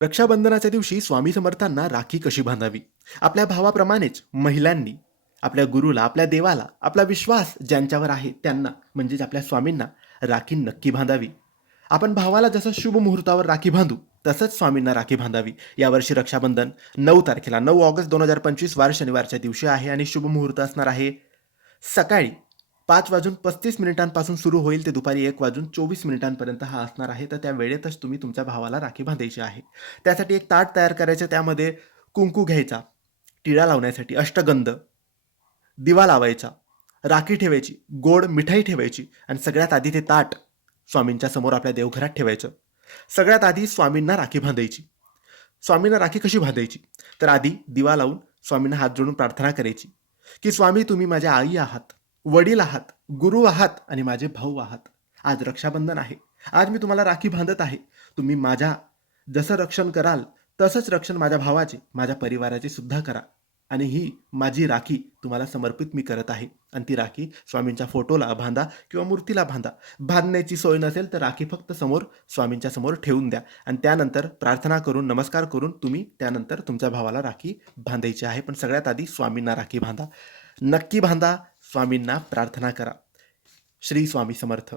रक्षाबंधनाच्या दिवशी स्वामी समर्थांना राखी कशी बांधावी? आपल्या भावाप्रमाणेच महिलांनी आपल्या गुरुला, आपल्या देवाला, आपला विश्वास ज्यांच्यावर आहे त्यांना म्हणजेच आपल्या स्वामींना राखी नक्की बांधावी. आपण भावाला जसं शुभ मुहूर्तावर राखी बांधू, तसंच स्वामींना राखी बांधावी. यावर्षी रक्षाबंधन 9 तारखेला 9 ऑगस्ट 2025 वार शनिवारच्या दिवशी आहे आणि शुभ मुहूर्त असणार आहे सकाळी 5:35 सुरू होईल ते दुपारी 1:24 हा असणार आहे. तर त्या वेळेतच तुम्ही तुमच्या भावाला राखी बांधायची आहे. त्यासाठी एक ताट तयार करायचं, त्यामध्ये कुंकू घ्यायचा, टिळा लावण्यासाठी अष्टगंध, दिवा लावायचा, राखी ठेवायची, गोड मिठाई ठेवायची आणि सगळ्यात आधी ते ताट स्वामींच्या समोर आपल्या देवघरात ठेवायचं. सगळ्यात आधी स्वामींना राखी बांधायची. स्वामींना राखी कशी बांधायची? तर आधी दिवा लावून स्वामींना हात जोडून प्रार्थना करायची की स्वामी, तुम्ही माझ्या आई आहात, वडील आहात, गुरु आहात आणि माझे भाऊ आहात. आज रक्षाबंधन आहे. आज मी तुम्हाला राखी बांधत आहे. तुम्ही माझ्या जसं रक्षण कराल तसंच रक्षण माझ्या भावाचे, माझ्या परिवाराचे सुद्धा करा. आणि ही माझी राखी तुम्हाला समर्पित मी करत आहे. आणि ती राखी स्वामींच्या फोटोला बांधा किंवा मूर्तीला बांधा. बांधण्याची सोय नसेल तर राखी फक्त समोर स्वामींच्या समोर ठेवून द्या आणि त्यानंतर प्रार्थना करून, नमस्कार करून तुम्ही त्यानंतर तुमच्या भावाला राखी बांधायची आहे. पण सगळ्यात आधी स्वामींना राखी बांधा. नक्की बांधा. स्वामींना प्रार्थना करा. श्री स्वामी समर्थ.